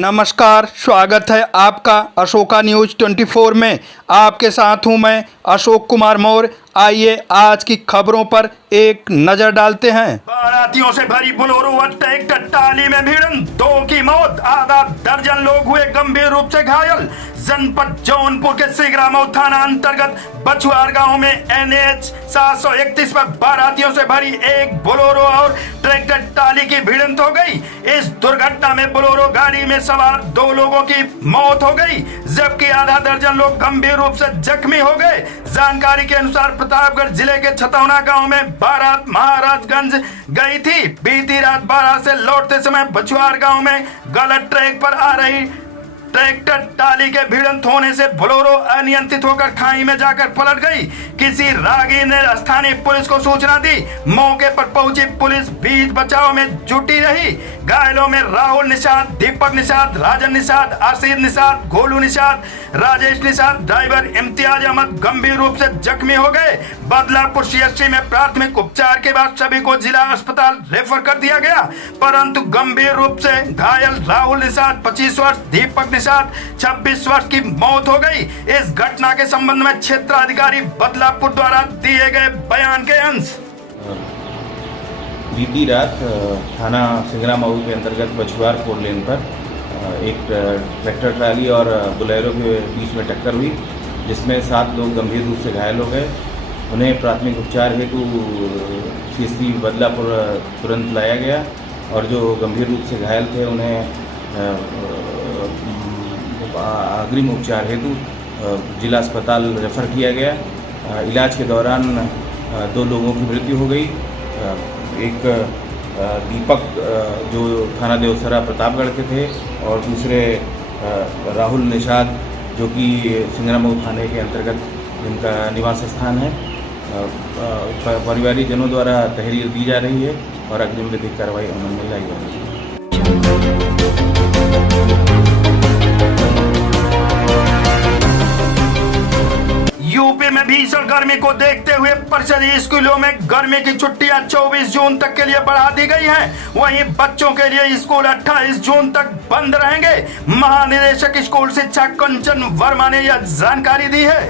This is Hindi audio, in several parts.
नमस्कार, स्वागत है आपका अशोका न्यूज 24 में। आपके साथ हूं मैं अशोक कुमार मौर्य। आइए आज की खबरों पर एक नजर डालते हैं। बारातियों से भरी बोलेरो व ट्रैक्टर टाली में भिड़न, 2 की मौत, आधा दर्जन लोग हुए गंभीर रूप से घायल। जनपद जौनपुर के सिगरामऊ थाना अंतर्गत बछुआर गांव में NH 731 पर बारातियों से भरी एक बोलेरो और ट्रैक्टर टाली की भिड़ंत हो गई। इस दुर्घटना में बोलेरो गाड़ी में सवार 2 लोगों की मौत हो गई, जबकि आधा दर्जन लोग गंभीर रूप से जख्मी हो गए। जानकारी के अनुसार प्रतापगढ़ जिले के छतौना गांव में बारात महाराजगंज गई थी। बीती रात बारात से लौटते समय बछुआर गांव में गलत ट्रैक पर आ रही ट्रैक्टर टाली के भिड़ंत होने से बोलेरो अनियंत्रित होकर खाई में जाकर पलट गई। किसी राहगीर ने स्थानीय पुलिस को सूचना दी। मौके पर पहुंची पुलिस बीच बचाव में जुटी रही। घायलों में राहुल निषाद, दीपक निषाद, राजन निषाद, आशीष निषाद, गोलू निषाद, राजेश निषाद, ड्राइवर इम्तियाज अहमद गंभीर रूप से जख्मी हो गए। बदलापुर CHC में प्राथमिक उपचार के बाद सभी को जिला अस्पताल रेफर कर दिया गया, परंतु गंभीर रूप से घायल राहुल निषाद 25 वर्ष, दीपक निषाद 26 वर्ष की मौत हो गई। इस घटना के संबंध में क्षेत्राधिकारी बदलापुर द्वारा दिए गए बयान के अंश। बीती रात थाना सिगरामऊ के अंतर्गत बछुआर 4 लेन पर एक ट्रैक्टर ट्राली और बोलेरो के बीच में टक्कर हुई, जिसमें 7 लोग गंभीर रूप से घायल हो गए। उन्हें प्राथमिक उपचार हेतु CHC बदलापुर तुरंत लाया गया और जो गंभीर रूप से घायल थे उन्हें अग्रिम उपचार हेतु जिला अस्पताल रेफर किया गया। इलाज के दौरान 2 लोगों की मृत्यु हो गई। एक दीपक जो थाना देवसरा प्रतापगढ़ के थे और दूसरे राहुल निषाद जो कि सिंगरामऊ थाने के अंतर्गत जिनका निवास स्थान है। परिवारीजनों द्वारा तहरीर दी जा रही है और अग्रिम विधिक कार्रवाई अमल में लाई जा रही है। यूपी में भीषण गर्मी को देखते हुए परिषदीय स्कूलों में गर्मी की छुट्टियां 24 जून तक के लिए बढ़ा दी गई हैं। वहीं बच्चों के लिए स्कूल 28 जून तक बंद रहेंगे। महानिदेशक स्कूल शिक्षा कंचन वर्मा ने यह जानकारी दी है।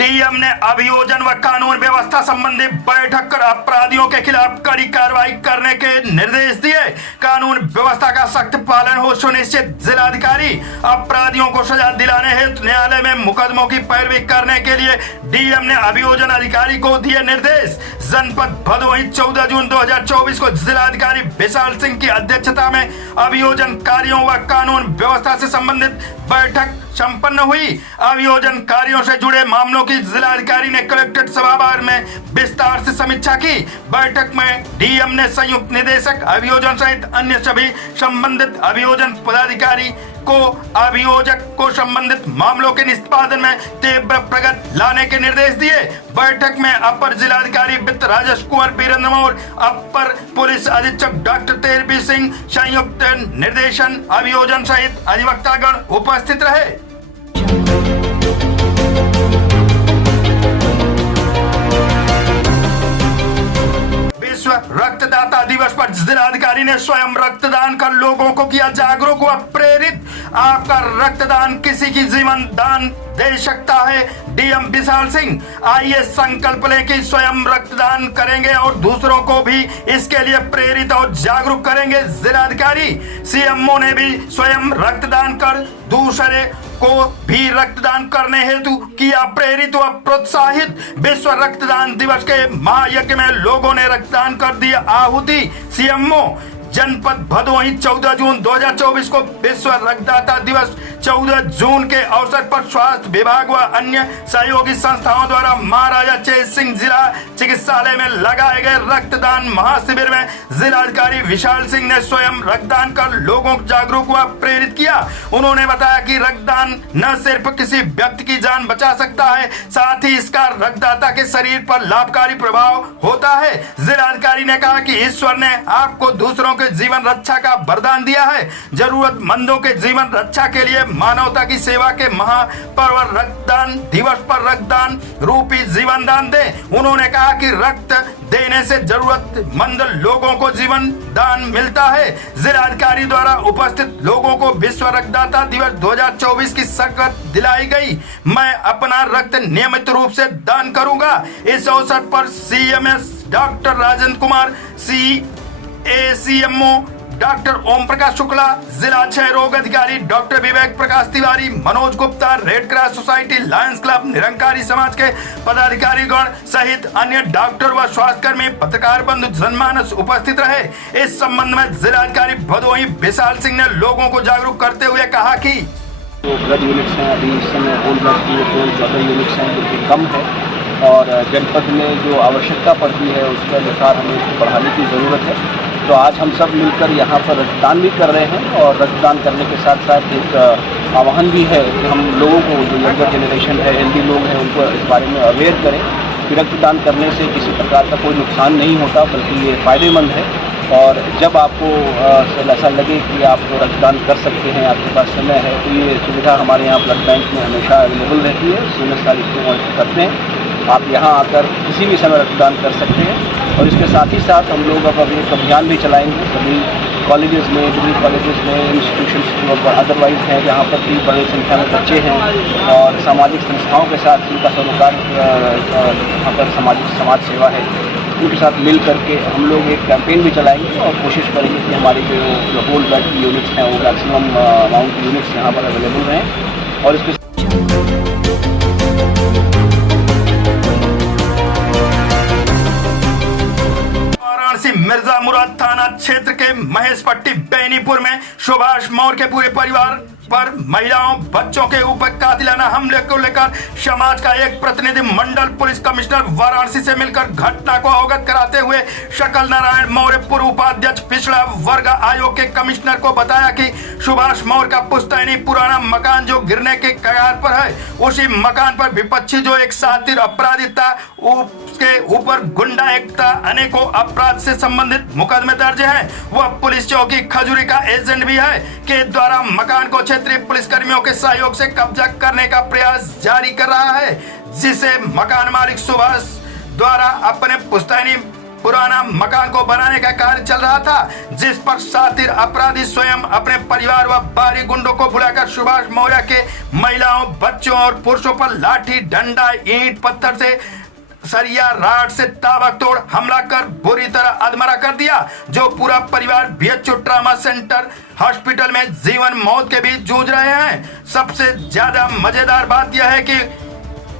डीएम ने अभियोजन व कानून व्यवस्था संबंधी बैठक कर अपराधियों के खिलाफ कड़ी कार्रवाई करने के निर्देश दिए। कानून व्यवस्था का सख्त पालन हो सुनिश्चित। जिलाधिकारी अपराधियों को सजा दिलाने हेतु न्यायालय में मुकदमों की पैरवी करने के लिए डीएम ने अभियोजन अधिकारी को दिए निर्देश। जनपद भदोही 14 जून 2024 को जिलाधिकारी विशाल सिंह की अध्यक्षता में अभियोजन कार्यों व कानून व्यवस्था से संबंधित बैठक संपन्न हुई। अभियोजन कार्यों से जुड़े मामलों की जिलाधिकारी ने कलेक्ट्रेट सभागार में विस्तार से समीक्षा की। बैठक में डीएम ने संयुक्त निदेशक अभियोजन सहित अन्य सभी संबंधित अभियोजन पदाधिकारी को अभियोजक को संबंधित मामलों के निष्पादन में तीव्र प्रगति लाने के निर्देश दिए। बैठक में अपर जिलाधिकारी वित्त राजेश कुंवर वीरेंद्र मौर्य, अपर पुलिस अधीक्षक डॉक्टर तेजबीर सिंह, संयुक्त निर्देशन अभियोजन सहित अधिवक्तागण उपस्थित रहे। विश्व रक्तदाता दिवस पर जिलाधिकारी ने स्वयं रक्तदान कर लोगों को किया जागरूक व प्रेरित। आपका रक्तदान किसी की जीवन दान दे सकता है। डीएम विशाल सिंह, आइए संकल्प लें कि स्वयं रक्तदान करेंगे और दूसरों को भी इसके लिए प्रेरित और जागरूक करेंगे। जिलाधिकारी CMO ने भी स्वयं रक्तदान कर दूसरे को भी रक्तदान करने हेतु किया प्रेरित व प्रोत्साहित। विश्व रक्तदान दिवस के महायज्ञ में लोगों ने रक्तदान कर दिया आहुति। CMO जनपद भदोही 14 जून 2024 को विश्व रक्तदाता दिवस 14 जून के अवसर पर स्वास्थ्य विभाग व अन्य सहयोगी संस्थाओं द्वारा महाराजा चेत सिंह जिला चिकित्सालय में लगाए गए रक्तदान महाशिविर में जिलाधिकारी विशाल सिंह ने स्वयं रक्तदान कर लोगों को जागरूक व प्रेरित किया। उन्होंने बताया कि रक्तदान न सिर्फ किसी व्यक्ति की जान बचा सकता है, साथ ही इसका रक्तदाता के शरीर पर लाभकारी प्रभाव होता है। जिलाधिकारी ने कहा कि ईश्वर ने आपको दूसरों के जीवन रक्षा का वरदान दिया है। जरूरतमंदों के जीवन रक्षा के लिए मानवता की सेवा के महापर्व रक्तदान दिवस पर रक्तदान रूपी जीवन दान दें। उन्होंने कहा कि रक्त देने से जरूरतमंद लोगों को जीवन दान मिलता है। जिलाधिकारी द्वारा उपस्थित लोगों को विश्व रक्तदाता दिवस 2024 की शपथ दिलाई गई। मैं अपना रक्त नियमित रूप से दान करूंगा। इस अवसर पर CMS doctor Rajendra Kumar, CACMO doctor Om Prakash Shukla, जिला क्षय रोग अधिकारी doctor Vivek Prakash Tiwari, Manoj Gupta, Red Cross society, Lions club, Nirankari समाज के पदाधिकारीगण सहित अन्य डॉक्टर व स्वास्थ्यकर्मी, पत्रकार बंधु जनमानस उपस्थित रहे। इस संबंध में जिलाधिकारी भदोही विशाल सिंह ने लोगों को जागरूक करते हुए कहा कि जो ब्लड यूनिट्स हैं अभी इस समय होल ब्लड की 14 यूनिट्स हैं जो कि कम है और जनपद में जो आवश्यकता पड़ती है उसके अनुसार हमें इसको बढ़ाने की ज़रूरत है। तो आज हम सब मिलकर यहाँ पर रक्तदान भी कर रहे हैं और रक्तदान करने के साथ साथ एक आह्वान भी है कि हम लोगों को जो यंगर जनरेशन है, हेल्दी लोग हैं, उनको इस बारे में अवेयर करें कि रक्तदान करने से किसी प्रकार का कोई नुकसान नहीं होता बल्कि ये फ़ायदेमंद है। और जब आपको ऐसा लगे कि आप रक्तदान कर सकते हैं, आपके पास समय है, तो ये सुविधा हमारे यहाँ ब्लड बैंक में हमेशा अवेलेबल रहती है। 16 तारीख को ऑर्डर करते हैं, आप यहाँ आकर किसी भी समय रक्तदान कर सकते हैं। और इसके साथ ही साथ हम लोग अब एक अभियान भी चलाएंगे सभी कॉलेजेस में, डिग्री कॉलेजेस में, इंस्टीट्यूशंस जो अदरवाइज हैं जहाँ पर भी बड़ी संख्या में बच्चे हैं और सामाजिक संस्थाओं के साथ जिनका सरोकार यहाँ पर समाज सेवा है, उनके साथ मिल करके हम लोग एक कैंपेन भी चलाएंगे और कोशिश करेंगे कि हमारी जो होल ब्लड की यूनिट्स हैं वो मैक्सिमम अमाउंट की यूनिट्स यहाँ पर अवेलेबल रहें। और इसके मिर्जा मुराद थाना क्षेत्र के महेशपट्टी बेनीपुर में सुभाष मौर्य के पूरे परिवार पर महिलाओं बच्चों के ऊपर कातिलाना हमले को लेकर समाज का एक प्रतिनिधि मंडल पुलिस कमिश्नर वाराणसी से मिलकर घटना को अवगत कराते हुए शकल नारायण मौर्य पूर्व उपाध्यक्ष पिछड़ा वर्ग आयोग के कमिश्नर को बताया कि सुभाष मौर्य का पुश्तैनी पुराना मकान जो गिरने के कगार पर है, उसी मकान पर विपक्षी जो एक शातिर अपराधी था उसके ऊपर गुंडा एकता अनेकों अपराध से संबंधित मुकदमे दर्ज है। वह पुलिस चौकी खजूरी का एजेंट भी है के द्वारा मकान को क्षेत्रीय पुलिसकर्मियों के सहयोग से कब्जा करने का प्रयास जारी कर रहा है, जिसे मकान मालिक सुभाष द्वारा अपने पुश्तैनी पुराना मकान को बनाने का कार्य चल रहा था, जिस पर शातिर अपराधी स्वयं अपने परिवार व बाहरी गुंडों को बुलाकर सुभाष मौर्य के महिलाओं, बच्चों और पुरुषों पर लाठी, डंडा, ईंट, पत्थर से सरिया राड से ताबड़तोड़ हमला कर बुरी तरह अधमरा कर दिया, जो पूरा परिवार BHO ट्रामा सेंटर हॉस्पिटल में जीवन मौत के बीच जूझ रहे हैं। सबसे ज्यादा मजेदार बात यह है कि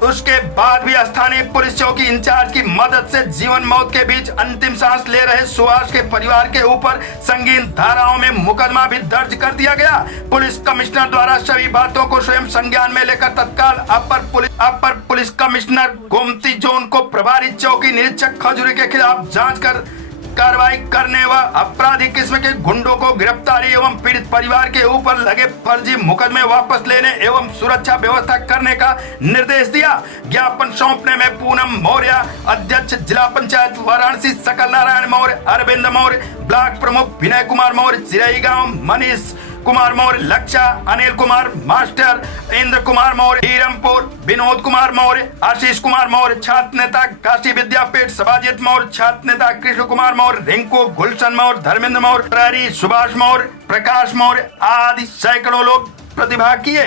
उसके बाद भी स्थानीय पुलिस चौकी इंचार्ज की मदद से जीवन मौत के बीच अंतिम सांस ले रहे सुभाष के परिवार के ऊपर संगीन धाराओं में मुकदमा भी दर्ज कर दिया गया। पुलिस कमिश्नर द्वारा सभी बातों को स्वयं संज्ञान में लेकर तत्काल अपर पुलिस कमिश्नर गोमती जोन को प्रभारी चौकी निरीक्षक खजूरी के खिलाफ जांच कर कार्रवाई करने व अपराधी किस्म के गुंडों को गिरफ्तारी एवं पीड़ित परिवार के ऊपर लगे फर्जी मुकदमे वापस लेने एवं सुरक्षा व्यवस्था करने का निर्देश दिया। ज्ञापन सौंपने में पूनम मौर्य, अध्यक्ष जिला पंचायत वाराणसी, सकल नारायण मौर्य, अरविंद मौर्य, ब्लॉक प्रमुख विनय कुमार मौर्य, चिरई गांव, मनीष कुमार मौर्य, लक्षा, अनिल कुमार मास्टर, इंद्र कुमार मौर्य, हीरमपुर, विनोद कुमार मौर्य, आशीष कुमार मौर्य, छात्र नेता काशी विद्यापीठ, सभाजित मौर्य, छात्र नेता कृष्ण कुमार मौर्य, रिंकू, गुलशन मौर्य, धर्मेंद्र मौर्य, प्रहरी सुभाष मौर्य, प्रकाश मौर्य आदि सैकड़ों लोग प्रतिभाग किए।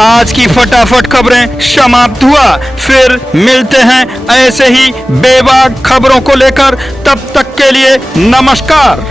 आज की फटाफट खबरें समाप्त हुआ, फिर मिलते हैं ऐसे ही बेबाक खबरों को लेकर। तब तक के लिए नमस्कार।